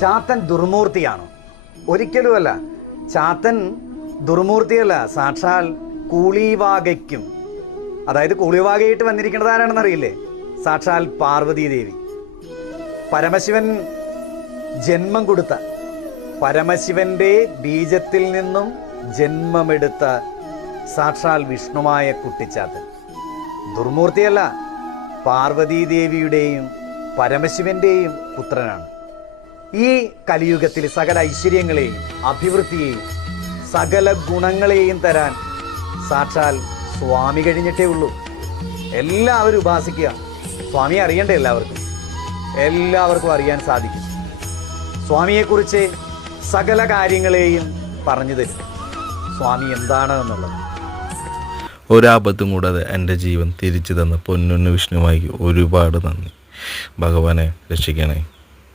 ചാത്തൻ ദുർമൂർത്തിയാണോ? ഒരിക്കലുമല്ല. ചാത്തൻ ദുർമൂർത്തിയല്ല, സാക്ഷാൽ കൂളിവാകയ്ക്കും, അതായത് കൂളിവാകയായിട്ട് വന്നിരിക്കുന്നത് ആരാണെന്ന് അറിയില്ലേ? സാക്ഷാൽ പാർവതീദേവി. പരമശിവൻ ജന്മം കൊടുത്ത, പരമശിവന്റെ ബീജത്തിൽ നിന്നും ജന്മമെടുത്ത സാക്ഷാൽ വിഷ്ണുമായ കുട്ടിച്ചാത്തൻ ദുർമൂർത്തിയല്ല, പാർവതീദേവിയുടെയും പരമശിവന്റെയും പുത്രനാണ്. ഈ കലിയുഗത്തിൽ സകല ഐശ്വര്യങ്ങളെയും അഭിവൃദ്ധിയെയും സകല ഗുണങ്ങളെയും തരാൻ സാക്ഷാൽ സ്വാമി കഴിഞ്ഞിട്ടേ ഉള്ളൂ. എല്ലാവരും ഉപാസിക്കുക. സ്വാമിയെ അറിയണ്ടേ? എല്ലാവർക്കും അറിയാൻ സാധിക്കും. സ്വാമിയെക്കുറിച്ച് സകല കാര്യങ്ങളെയും പറഞ്ഞു തരും സ്വാമി എന്താണ് എന്നുള്ളത്. ഒരാപത്തും കൂടാതെ എൻ്റെ ജീവൻ തിരിച്ചു തന്ന പൊന്നുണ്ണി വിഷ്ണുവായിക്ക് ഒരുപാട് നന്ദി. ഭഗവാനെ രക്ഷിക്കണേ.